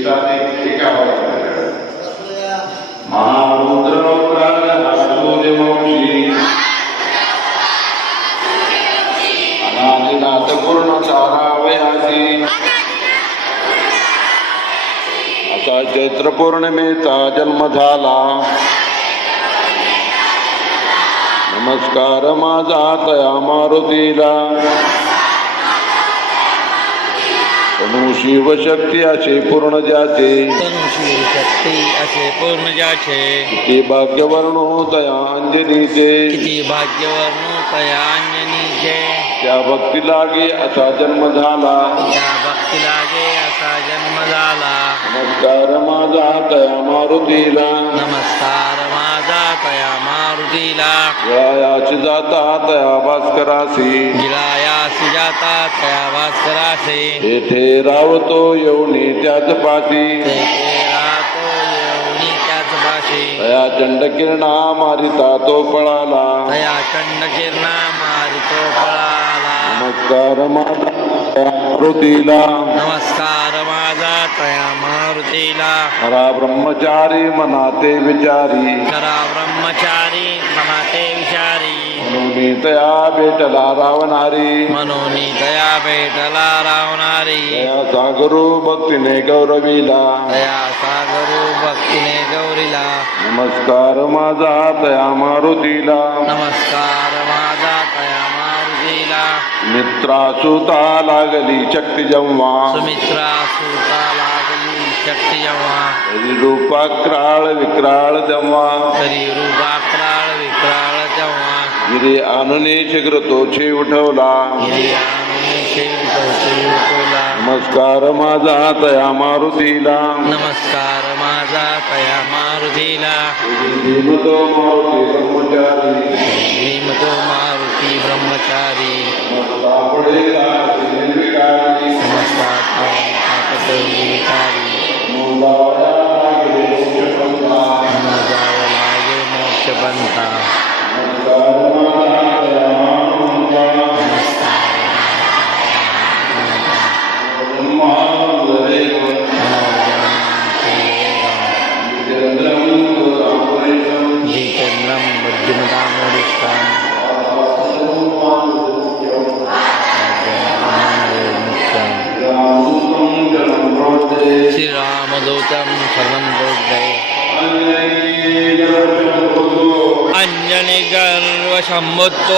अशा चैत्र पौर्णिमेचा जन्म झाला. नमस्कार माझा तया मारुतीला. तनु शिवशक्ती असे पूर्ण ज्याचे, तनु शिवशक्ती असे पूर्ण ज्याचे, किती भाग्यवर्णो तया अंजनीचे, किती भाग्यवर्णो तया अंजनीचे. त्या भक्ती लागे असा जन्म झाला. त्या भक्ती लागे असा जन्म झाला. नमस्कार माझा तया मारुतीला. नमस्कार माझा तया मारुतीला. गिळायाची जाता तया भास्करासी, गिळायासी जाता तया भास्करासी. येथे रावतो येऊनी त्याच पाशी, तेथे राहतो येऊनी त्याच पाशी. तया चंडकिरणा मारिता तो पळाला. तया चंडकिरणा मारितो पळाला. नमस्कार माझा तया मारुतीला. नमस्कार माझा तया मारुतीला. खरा ब्रह्मचारी मनाते विचारी, खरा ब्रह्मचारी मनाते विचारी. म्हणून तया भेटला रावणारी. मनोनी तया भेटला रावणारी. तया सागरू भक्तीने गौरविला. तया सागरू भक्तीने गौरीला. नमस्कार माझा तया मारुतीला. नमस्कार माझा तया मारुतीला. मित्रा सुता लागली शक्ती जेव्हा, सुमित्रा सुता लागली शक्ती जेव्हा. रूपा क्राळ विक्राळ तेव्हा, तरी रूपा क्राळ विक्राळ तेव्हा. गिरी आणूने शीघ्र तोचे उठवला. गिरी आणून शेवटोची उठवला. नमस्कार माझा तया मारुतीला. नमस्कार माझा तया मारुतीला. भीमतो मारुती ब्रह्मचारी, भीमतो मारुती ब्रह्मचारी. सापडे लागते निर्विकारी, नमस्कार ताकद विकारी. मोलावया लागले मोक्षपंथा. जावं लागे मोक्षपंथा. नमस्कार माझा तया मारुतीला. ब्रह्मानंददेव जितेंद्रं बुद्धिमतामोदिष्टां. श्रीरामदूतं शरणं प्रपद्ये. अंजनी गर्व संभुत्व